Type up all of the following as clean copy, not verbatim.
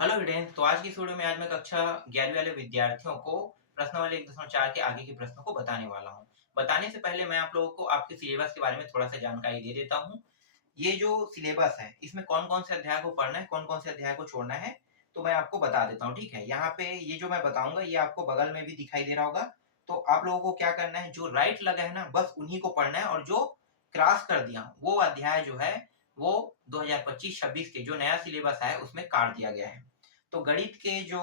Hello students. तो आज की इस वीडियो में आज मैं कक्षा 11वीं वाले विद्यार्थियों को प्रश्नावली 1.4 के आगे के प्रश्नों को बताने वाला हूं। बताने से पहले मैं आप लोगों को आपके सिलेबस के बारे में थोड़ा सा जानकारी दे देता हूं। ये जो सिलेबस है इसमें कौन-कौन से अध्याय को पढ़ना है, कौन-कौन से अध्याय को छोड़ना है, तो मैं आपको बता देता हूँ, ठीक है? यहाँ पे ये जो मैं बताऊँगा ये आपको बगल में भी दिखाई दे रहा होगा। तो आप लोगों को क्या करना है, जो राइट लगा है ना बस उन्हीं को पढ़ना है और जो क्रॉस कर दिया हूँ, वो अध्याय जो है वो 2025-26 के जो नया सिलेबस आया है उसमें काट दिया गया है। तो गणित के जो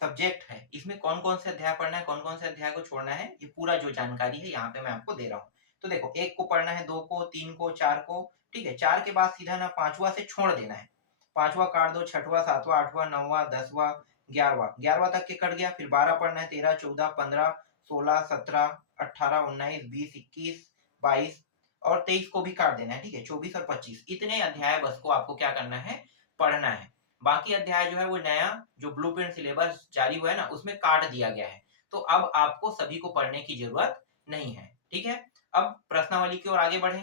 सब्जेक्ट है इसमें कौन-कौन से अध्याय पढ़ना है, कौन-कौन से अध्याय को छोड़ना है, ये पूरा जो जानकारी है यहाँ पे मैं आपको दे रहा हूँ। तो देखो 1 को पढ़ना है, 2 को, 3 को, 4 को, ठीक है? 4 के बाद सीधा ना 5वां से छोड़ देना है। 5वां काट दो, 6वां, 7वां, 8वां, 9वां, 10वां, 11वां, 11वां तक के कट गया, फिर 12 पढ़ना है, 13, 14, 15, 16, 17, 18, 19, 20, 21, 22 और 23 को भी काट देना है, ठीक है? 24 और 25 इतने अध्याय बस को आपको क्या करना है, पढ़ना है। बाकी अध्याय जो है वो नया जो ब्लूप्रिंट सिलेबस जारी हुआ है ना उसमें काट दिया गया है। तो अब आपको सभी को पढ़ने की जरूरत नहीं है, ठीक है? अब प्रश्नावली की ओर आगे बढ़े।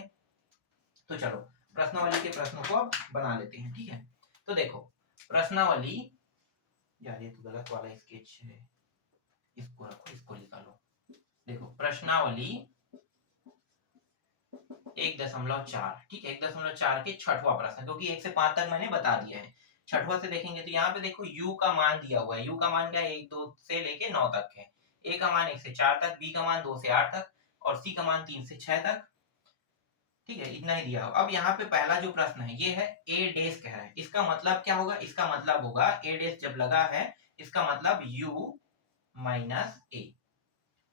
तो चलो प्रश्नावली के प्रश्नों को अब बना लेते हैं, ठीक है? तो देखो प्रश्नावली, यार ये तो गलत वाला स्केच है, इसको रखो, इसको निकालो। देखो प्रश्नावली 1.4, ठीक है? 1.4 के छठवां प्रश्न, क्योंकि 1 से 5 तक मैंने बता दिया है। छठवां से देखेंगे तो यहाँ पे देखो u का मान दिया हुआ है। u का मान क्या है, 1 2 से लेके 9 तक है। a का मान 1 से 4 तक, b का मान 2 से 8 तक और c का मान 3 से 6 तक, ठीक है? इतना ही दिया हो। अब यहाँ पे पहला जो प्रश्न है ये है a डैश कह रहा है। इसका मतलब क्या होगा? इसका मतलब होगा a डैश जब लगा है इसका मतलब u माइनस a,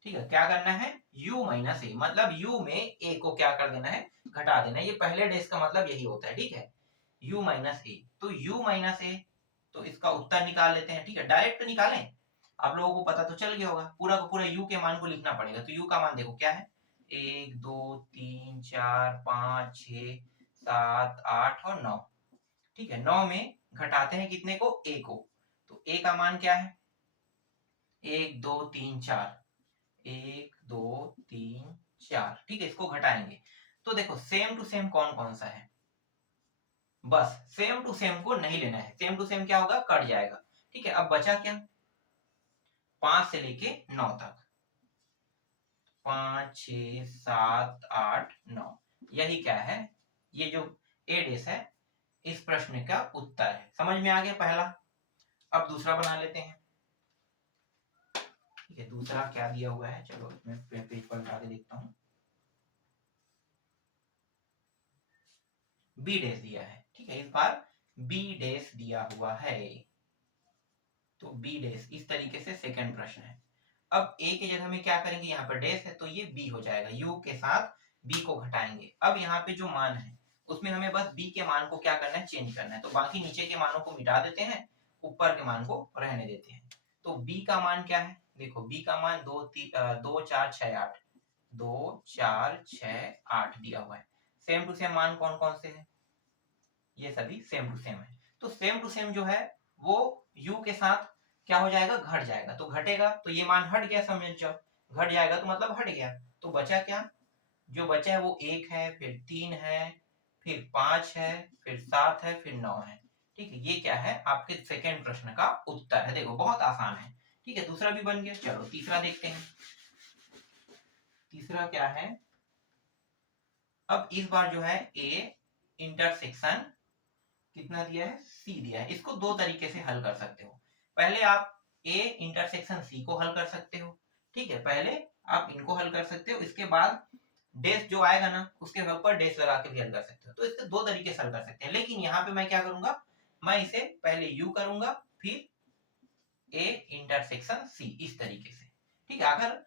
ठीक है? क्या करना है, u माइनस ए, मतलब u में a को क्या कर देना है, घटा देना है। ये पहले डेज का मतलब यही होता है, ठीक है? u माइनस ए, तो u माइनस ए, तो इसका उत्तर निकाल लेते हैं, ठीक है? डायरेक्ट तो निकालें, आप लोगों को पता तो चल गया होगा। पूरा का पूरा u के मान को लिखना पड़ेगा। तो u का मान देखो क्या है, 1 2 3 4 5 6 7 8 और 9, ठीक है? 9 में घटाते हैं कितने को, a को। तो a का मान क्या है, 1 2 3 4, 1 2 3 4, ठीक है? इसको घटाएंगे तो देखो सेम टू सेम कौन कौन सा है, बस सेम टू सेम को नहीं लेना है। सेम टू सेम क्या होगा, कट जाएगा, ठीक है? अब बचा क्या, 5 से लेके 9 तक, 5 6 7 8 9, यही क्या है, ये जो ए डेस है इस प्रश्न का उत्तर है। समझ में आ गया पहला। अब दूसरा बना लेते हैं, ठीक है? दूसरा क्या दिया हुआ है, चलो मैं पेज पर उठा के देखता हूँ। बी डैश दिया है, ठीक है? इस बार बी डैश दिया हुआ है, तो बी डैश इस तरीके से सेकंड प्रश्न है। अब ए की जगह में क्या करेंगे, यहाँ पर डैश है तो ये बी हो जाएगा, यू के साथ बी को घटाएंगे। अब यहाँ पे जो मान है उसमें हमें बस बी के मान को क्या करना है, चेंज करना है। तो बाकी नीचे के मानों को मिटा देते हैं, ऊपर के मान को रहने देते हैं। तो बी का मान क्या है, देखो बी का मान 2 4 6 8, 2 4 6 8 दिया हुआ है। सेम टू सेम मान कौन कौन से है, ये सभी सेम टू सेम है। तो सेम टू सेम जो है वो u के साथ क्या हो जाएगा, घट जाएगा। तो घटेगा तो ये मान हट गया, समझ जाओ। घट जाएगा तो मतलब हट गया। तो बचा क्या, जो बचा है वो 1 है, फिर 3 है, फिर 5 है, फिर 7 है, फिर 9 है, ठीक है? ये क्या है, आपके सेकेंड प्रश्न का उत्तर है। देखो बहुत आसान है, ठीक है? दूसरा भी बन गया। चलो तीसरा देखते हैं। तीसरा क्या है, अब इस बार जो है a इंटरसेक्शन कितना दिया है, सी दिया है। इसको दो तरीके से हल कर सकते हो। पहले आप ए इंटरसेक्शन सी को हल कर सकते हो, ठीक है? पहले आप इनको हल कर सकते हो, इसके बाद डैश जो आएगा ना उसके ऊपर डैश लगा के भी हल कर सकते हो। तो इसके दो तरीके से हल कर सकते हैं, लेकिन यहाँ पे मैं क्या करूंगा, मैं इसे पहले यू करूंगा फिर ए इंटरसेक्शन सी, इस तरीके से, ठीक है? अगर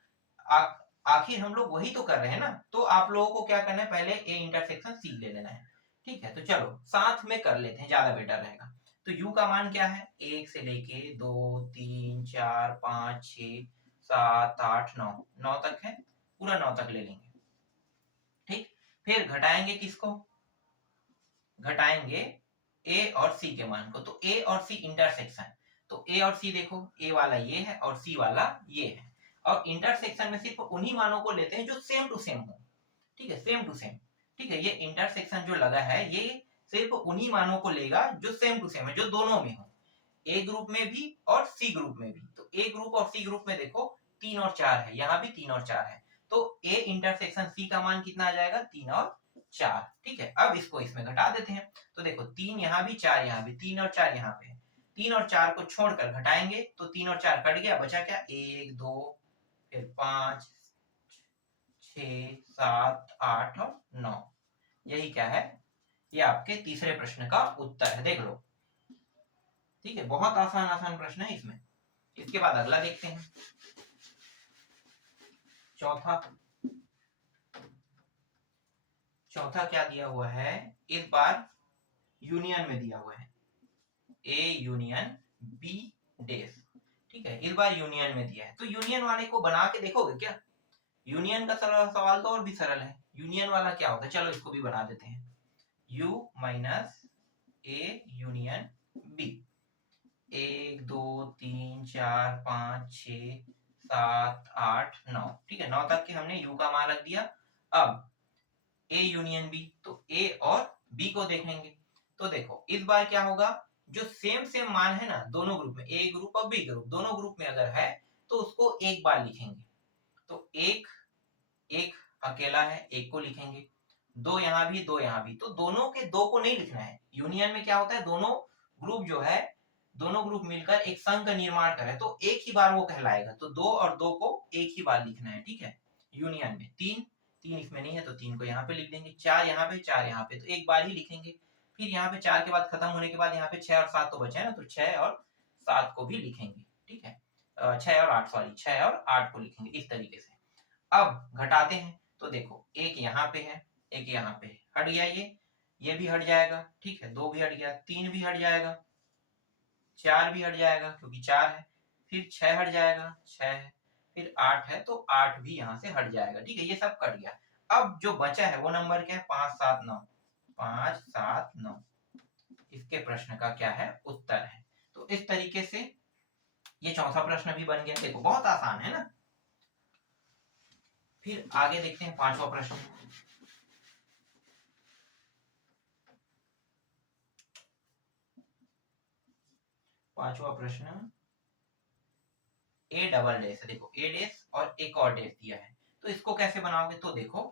आखिर हम लोग वही तो कर रहे हैं ना, तो आप लोगों को क्या करना है, पहले ए इंटरसेक्शन सी ले लेना है, ठीक है? तो चलो साथ में कर लेते हैं, ज्यादा बेटर रहेगा। तो u का मान क्या है, 1 से लेके 2 3 4 5 6 7 8 9, 9 तक है, पूरा 9 तक ले लेंगे, ठीक? फिर घटाएंगे किसको, घटाएंगे a और c के मान को। तो a और c इंटरसेक्शन, तो a और c देखो, a वाला ये है और c वाला ये है। और इंटरसेक्शन में सिर्फ उन्हीं मानों को लेते हैं जो सेम टू सेम हो, ठीक है? सेम टू सेम, ठीक है? ये इंटरसेक्शन जो लगा है ये सिर्फ उन्हीं मानों को लेगा जो सेम टू सेम है, जो दोनों में हो। ए ग्रुप में भी और सी ग्रुप में भी। तो ए ग्रुप और सी ग्रुप में देखो 3 और 4 है, यहाँ भी 3 और 4 है, तो ए इंटरसेक्शन सी का मान कितना आ जाएगा, 3 और 4। ठीक है, अब इसको इसमें घटा देते हैं। तो देखो 3 यहाँ भी, 4 यहाँ भी, 3 और 4 यहाँ पे, 3 और 4 को छोड़कर घटाएंगे तो 3 और 4 कट गया, बचा क्या, 1 2 फिर 5 6 7 8 और 9। यही क्या है, ये आपके तीसरे प्रश्न का उत्तर है, देख लो। ठीक है, बहुत आसान आसान प्रश्न है इसमें। इसके बाद अगला देखते हैं, चौथा क्या दिया हुआ है, इस बार यूनियन में दिया हुआ है, ए यूनियन बी डेस। ठीक है, इस बार यूनियन में दिया है, तो यूनियन वाले को बना के देखोगे क्या? यूनियन का सवाल तो और भी सरल है। यूनियन वाला क्या होता है, चलो इसको भी बना देते हैं, u minus A union B. 1 2 3 4 5 6 7 8 9। ठीक है, 9 तक के हमने u का मान रख दिया। अब a यूनियन b, तो a और b को देखेंगे। तो देखो इस बार क्या होगा, जो सेम सेम मान है ना दोनों ग्रुप में, a ग्रुप और b ग्रुप, दोनों ग्रुप में अगर है तो उसको एक बार लिखेंगे। तो एक एक अकेला है, एक को लिखेंगे, दो यहाँ भी दो यहाँ भी, तो दोनों के दो को नहीं लिखना है। यूनियन में क्या होता है, दोनों ग्रुप जो है, दोनों ग्रुप मिलकर एक संघ का निर्माण करे तो एक ही बार वो कहलाएगा, तो दो और दो को एक ही बार लिखना है। ठीक है, यूनियन में तीन, तीन इसमें नहीं है तो तीन को यहाँ पे लिख देंगे, चार यहाँ पे चार यहाँ पे, तो एक बार ही लिखेंगे। फिर यहाँ पे चार के बाद खत्म होने के बाद यहाँ पे 6 और 7 तो बचे ना, तो 6 और 7 को भी लिखेंगे। ठीक है, 6 और 8, सॉरी 6 और 8 को लिखेंगे इस तरीके से। अब घटाते हैं, तो देखो एक यहाँ पे है, एक यहाँ पे है, हट गया ये भी हट जाएगा। ठीक है, 2 भी हट गया, 3 भी हट जाएगा, 4 भी हट जाएगा क्योंकि 4 है, फिर 6 हट जाएगा, 6 है, फिर 8 है तो 8 भी यहाँ से हट जाएगा। ठीक है, ये सब कट गया। अब जो बचा है वो नंबर क्या है, 5 7 9, 5 7 9। इसके प्रश्न का क्या है, उत्तर है। तो इस तरीके से ये चौथा प्रश्न भी बन गया। देखो बहुत आसान है ना। फिर आगे देखते हैं पांचवा प्रश्न। पांचवा प्रश्न ए डबल डैश, देखो ए डैश और एक और डैश दिया है, तो इसको कैसे बनाओगे, तो देखो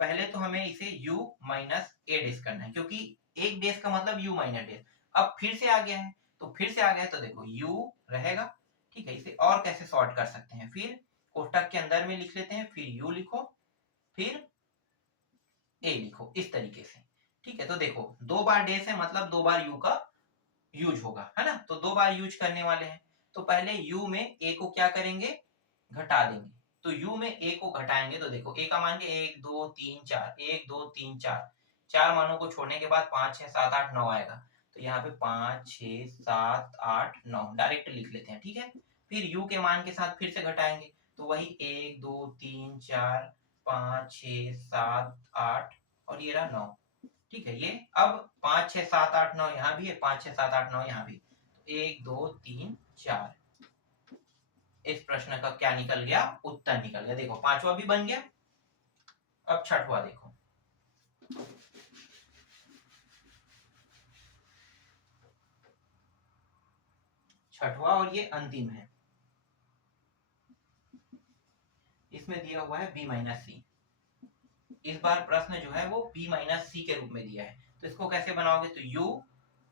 पहले तो हमें इसे u माइनस ए डैश करना है, क्योंकि एक डैश का मतलब u माइनस डैश। अब फिर से आ गया है, तो फिर से आ गया है, तो देखो u रहेगा। ठीक है, इसे और कैसे सॉर्ट कर सकते हैं, फिर कोष्टक के अंदर में लिख लेते हैं, फिर u लिखो, फिर a लिखो, इस तरीके से। ठीक है, तो देखो दो बार डैश है मतलब दो बार u का यूज होगा, है ना, तो दो बार यूज करने वाले हैं। तो पहले u में a को क्या करेंगे, घटा देंगे। तो u में a को घटाएंगे तो देखो a का मान के 1 2 3 4, 1 2 3 4, चार मानों को छोड़ने के बाद 5 6 7 8 9 आएगा। तो यहाँ पे 5 6 7 8 9 डायरेक्ट लिख लेते हैं। ठीक है, फिर u के मान के साथ फिर से घटाएंगे, तो वही 1 2 3 4 5 6 7 8 और ये रहा 9। ठीक है, ये अब 5 6 7 8 9 यहाँ भी है, 5 6 7 8 9 यहाँ भी, तो 1 2 3 4। इस प्रश्न का क्या निकल गया, उत्तर निकल गया। देखो पांचवा भी बन गया। अब छठवा देखो, छठवा और ये अंतिम है। इसमें दिया हुआ है b माइनस सी। इस बार प्रश्न जो है वो b माइनस सी के रूप में दिया है, तो इसको कैसे बनाओगे, तो u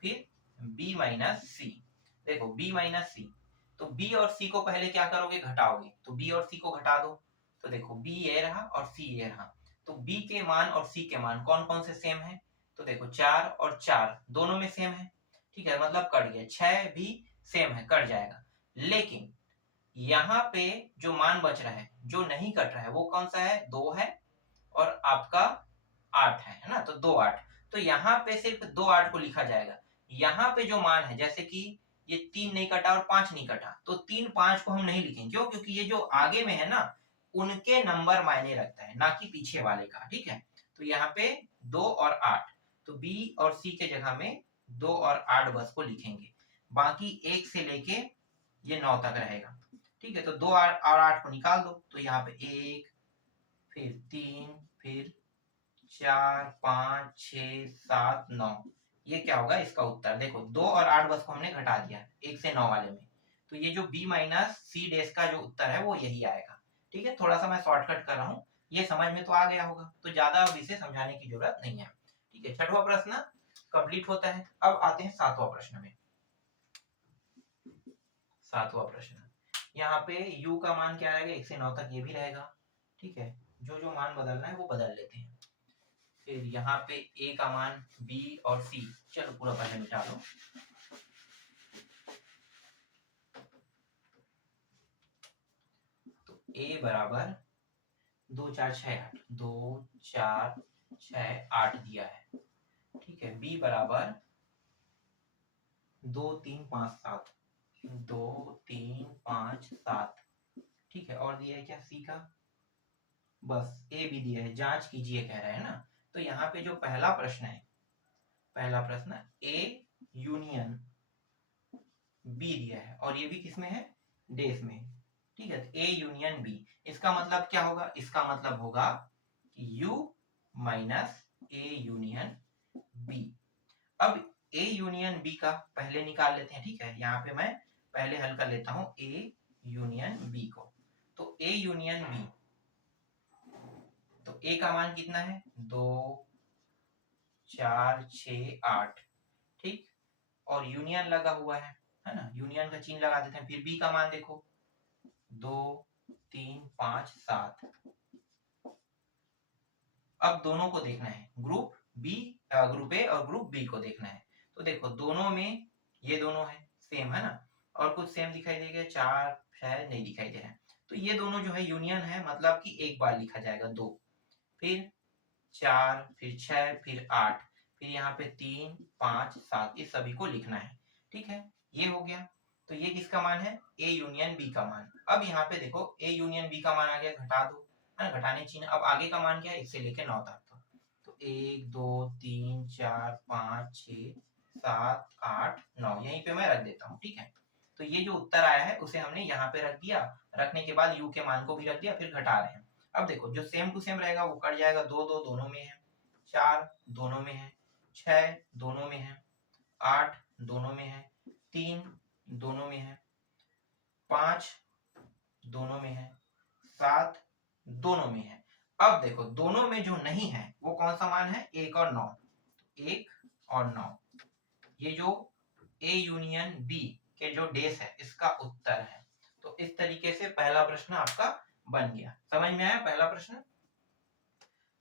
फिर b माइनस सी। देखो b माइनस सी, तो b और c को पहले क्या करोगे, घटाओगे, तो b और c को घटा दो। तो देखो b ये रहा और c ये रहा, तो b के मान और c के मान कौन कौन से सेम है, तो देखो 4 और 4 दोनों में सेम है। ठीक है, मतलब कट गया, 6 भी सेम है, कट जाएगा। लेकिन यहाँ पे जो मान बच रहा है, जो नहीं कट रहा है, वो कौन सा है, 2 है और आपका 8 है ना, तो 2 8। तो यहाँ पे सिर्फ 2 8 को लिखा जाएगा। यहाँ पे जो मान है, जैसे कि ये 3 नहीं कटा और 5 नहीं कटा, तो 3 5 को हम नहीं लिखेंगे, क्यों, क्योंकि ये जो आगे में है ना, उनके नंबर मायने रखता है, ना कि पीछे वाले का। ठीक है, तो यहाँ पे 2 और 8, तो b और c के जगह में 2 और 8 बस को लिखेंगे, बाकी 1 से लेके ये 9 तक रहेगा। ठीक है, तो 2 और 8 को निकाल दो, तो यहाँ पे 1 फिर 3 फिर 4 5 6 7 9, ये क्या होगा इसका उत्तर। देखो 2 और 8 बस को हमने घटा दिया 1 से 9 वाले में, तो ये जो b माइनस सी डेस का जो उत्तर है वो यही आएगा। ठीक है, थोड़ा सा मैं शॉर्टकट कर रहा हूँ, ये समझ में तो आ गया होगा, तो ज्यादा अब इसे समझाने की जरूरत नहीं है। ठीक है, छठवां प्रश्न कंप्लीट होता है। अब आते हैं सातवां प्रश्न में। सातवां प्रश्न, यहाँ पे u का मान क्या रहेगा 1 से 9 तक, ये भी रहेगा। ठीक है, जो जो मान बदलना है वो बदल लेते हैं। फिर यहाँ पे a का मान, b और c, चलो पूरा पहले मिटा लो। तो a बराबर 2 4 6 8, 2 4 6 8 दिया है। ठीक है, b बराबर 2 3 5 7, 2 3 5 7। ठीक है, और दिया है क्या c का, बस a भी दिया है, जांच कीजिए कह रहे हैं ना। तो यहाँ पे जो पहला प्रश्न है, पहला प्रश्न a यूनियन b दिया है, और ये भी किसमें है, डेस में। ठीक है, a यूनियन b, इसका मतलब क्या होगा, इसका मतलब होगा u minus a union b। अब a यूनियन b का पहले निकाल लेते हैं। ठीक है, यहाँ पे मैं पहले हल कर लेता हूँ a यूनियन b को। तो a यूनियन b, तो a का मान कितना है, 2 4 6 8। ठीक, और यूनियन लगा हुआ है ना, यूनियन का चिन्ह लगा देते हैं। फिर b का मान देखो, 2 3 5 7। अब दोनों को देखना है, ग्रुप बी, ग्रुप ए और ग्रुप बी को देखना है। तो देखो दोनों में ये दोनों है सेम, है ना, और कुछ सेम दिखाई देगा, 4 शायद नहीं दिखाई दे रहा है। तो ये दोनों जो है यूनियन है, मतलब कि एक बार लिखा जाएगा 2, फिर 4, फिर 6, फिर 8, फिर यहाँ पे 3 5 7, इस सभी को लिखना है। ठीक है, ये हो गया। तो ये किसका मान है, ए यूनियन बी का मान। अब यहाँ पे देखो ए यूनियन बी का मान आ गया, घटा दो, है ना, घटाने चिन्ह। अब आगे का मान क्या है, इससे लेके 9 तक। तो 1 2 3 4 5 6 7 8 9, यहीं पे मैं रख देता हूँ। ठीक है, तो ये जो उत्तर आया है उसे हमने यहाँ पे रख दिया, रखने के बाद u के मान को भी रख दिया, फिर घटा रहे हैं। अब देखो जो सेम टू सेम रहेगा वो कट जाएगा, 2 2 दोनों में है, 4 दोनों में है, 6 दोनों में है, 8 दोनों में है, 3 दोनों में है, 5 दोनों में है, 7 दोनों में है। अब देखो दोनों में जो नहीं है वो कौन सा मान है, 1 और 9। 1 और 9, ये जो a यूनियन b के जो डेस है इसका उत्तर है। तो इस तरीके से पहला प्रश्न आपका बन गया। समझ में आया पहला प्रश्न।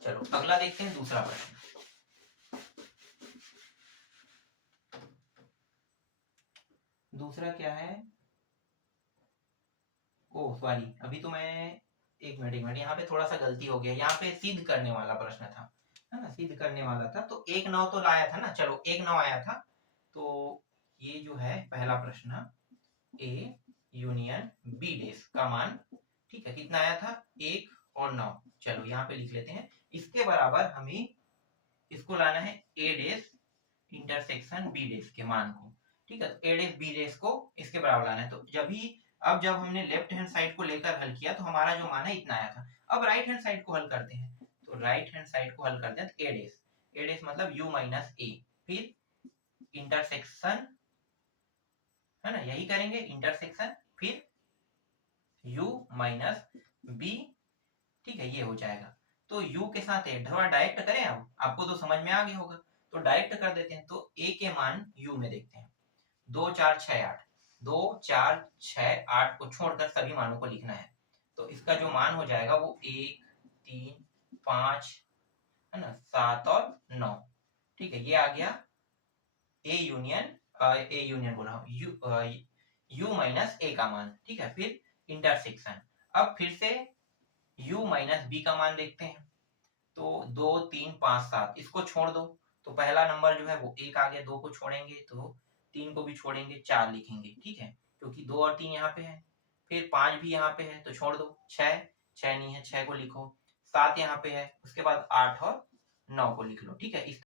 चलो अगला देखते हैं, दूसरा प्रश्न। दूसरा क्या है, ओ सॉरी, अभी तो मैं, एक मिनट, यहाँ पे थोड़ा सा गलती हो गया, यहाँ पे सिद्ध करने वाला प्रश्न था, है ना, सिद्ध करने वाला था। तो 1 9 तो लाया था ना, चलो 1 9 आया था। तो ये जो है पहला प्रश्न, ए यूनियन बी डेस का मान, ठीक है, कितना आया था, 1 और 9। चलो यहाँ पे लिख लेते हैं, इसके बराबर हमें इसको लाना है ए डेस इंटरसेक्शन बी डेस के मान को। ठीक है, ए डेस बी डेस को इसके बराबर लाना है। तो अब जब हमने लेफ्ट हैंड साइड को लेकर हल किया तो हमारा जो मान है इतना आया था। अब राइट हैंड साइड को हल करते हैं, तो राइट हैंड साइड को हल करते हैं, तो ए डेस मतलब u माइनस ए, फिर इंटरसेक्शन, है ना, यही करेंगे इंटरसेक्शन, फिर u माइनस बी। ठीक है, ये हो जाएगा। तो u के साथ ए थोड़ा डायरेक्ट करें, अब आपको तो समझ में आ गया होगा, तो डायरेक्ट कर देते हैं। तो a के मान u में देखते हैं, 2 4 6 8, 2 4 6 8 को छोड़कर सभी मानों को लिखना है। तो इसका जो मान हो जाएगा वो 1 3 5, है ना, 7 और 9। ठीक है, ये आ गया ए यूनियन बोला हूँ, u माइनस ए का मान। ठीक है, फिर इंटरसेक्शन। अब फिर से u माइनस बी का मान देखते हैं, तो 2 3 5 7, इसको छोड़ दो, तो पहला नंबर जो है वो 1 आ गया, 2 को छोड़ेंगे तो 3 को भी छोड़ेंगे, 4 लिखेंगे। ठीक है, क्योंकि 2 और 3 यहाँ पे है, फिर 5 भी यहाँ पे है तो छोड़ दो, 6 6 नहीं है, 6 को लिखो, 7 यहाँ पे है, उसके बाद 8 और 9 को लिख लो। ठीक है, इस